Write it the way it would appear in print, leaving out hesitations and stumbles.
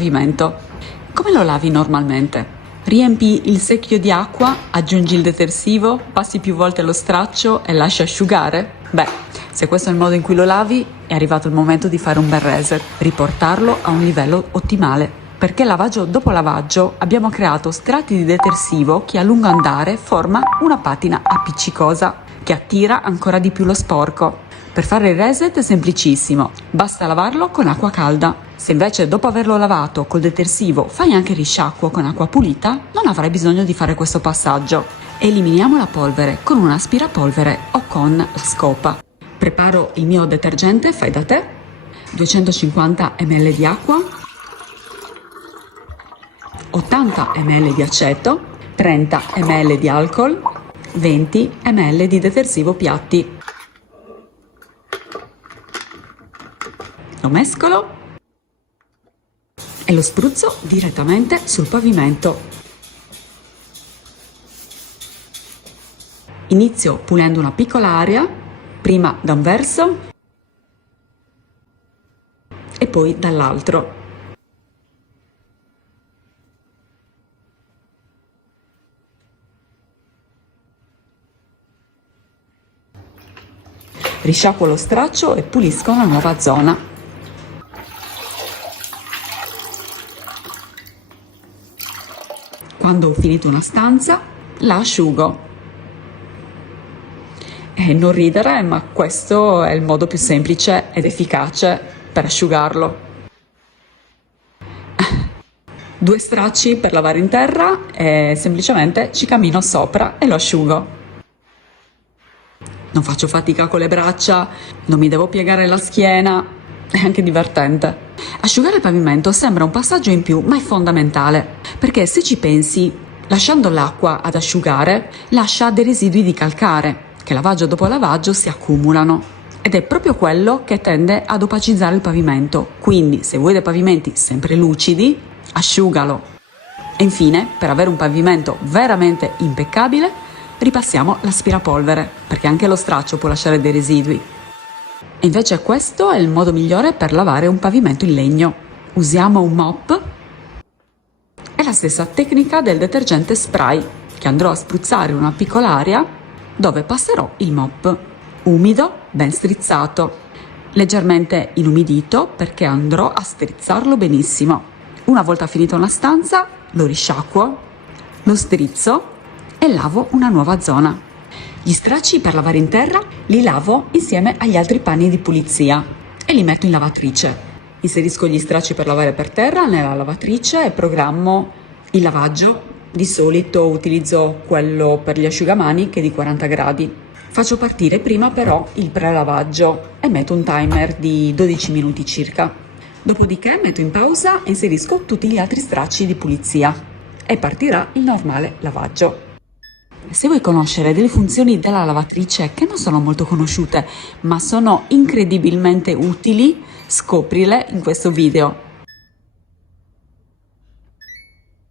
pavimento. Come lo lavi normalmente? Riempi il secchio di acqua, aggiungi il detersivo, passi più volte lo straccio e lasci asciugare? Beh, se questo è il modo in cui lo lavi, è arrivato il momento di fare un bel reset, riportarlo a un livello ottimale. Perché lavaggio dopo lavaggio abbiamo creato strati di detersivo che a lungo andare forma una patina appiccicosa che attira ancora di più lo sporco. Per fare il reset è semplicissimo, basta lavarlo con acqua calda. Se invece dopo averlo lavato col detersivo fai anche risciacquo con acqua pulita, non avrai bisogno di fare questo passaggio. Eliminiamo la polvere con un aspirapolvere o con la scopa. Preparo il mio detergente fai da te, 250 ml di acqua, 80 ml di aceto, 30 ml di alcol, 20 ml di detersivo piatti. Lo mescolo e lo spruzzo direttamente sul pavimento. Inizio pulendo una piccola area, prima da un verso e poi dall'altro. Risciacquo lo straccio e pulisco una nuova zona. Quando ho finito una stanza, la asciugo. E non ridere, ma questo è il modo più semplice ed efficace per asciugarlo. 2 stracci per lavare in terra e semplicemente ci cammino sopra e lo asciugo. Non faccio fatica con le braccia, non mi devo piegare la schiena, è anche divertente. Asciugare il pavimento sembra un passaggio in più, ma è fondamentale, perché se ci pensi, lasciando l'acqua ad asciugare, lascia dei residui di calcare, che lavaggio dopo lavaggio si accumulano. Ed è proprio quello che tende ad opacizzare il pavimento. Quindi, se vuoi dei pavimenti sempre lucidi, asciugalo. E infine, per avere un pavimento veramente impeccabile, ripassiamo l'aspirapolvere, perché anche lo straccio può lasciare dei residui. E invece questo è il modo migliore per lavare un pavimento in legno. Usiamo un mop e la stessa tecnica del detergente spray, che andrò a spruzzare in una piccola area dove passerò il mop. Umido, ben strizzato, leggermente inumidito perché andrò a strizzarlo benissimo. Una volta finito una stanza, lo risciacquo, lo strizzo e lavo una nuova zona. Gli stracci per lavare in terra li lavo insieme agli altri panni di pulizia e li metto in lavatrice. Inserisco gli stracci per lavare per terra nella lavatrice e programmo il lavaggio. Di solito utilizzo quello per gli asciugamani che è di 40 gradi. Faccio partire prima però il prelavaggio e metto un timer di 12 minuti circa. Dopodiché metto in pausa e inserisco tutti gli altri stracci di pulizia e partirà il normale lavaggio. Se vuoi conoscere delle funzioni della lavatrice che non sono molto conosciute ma sono incredibilmente utili, scoprile in questo video.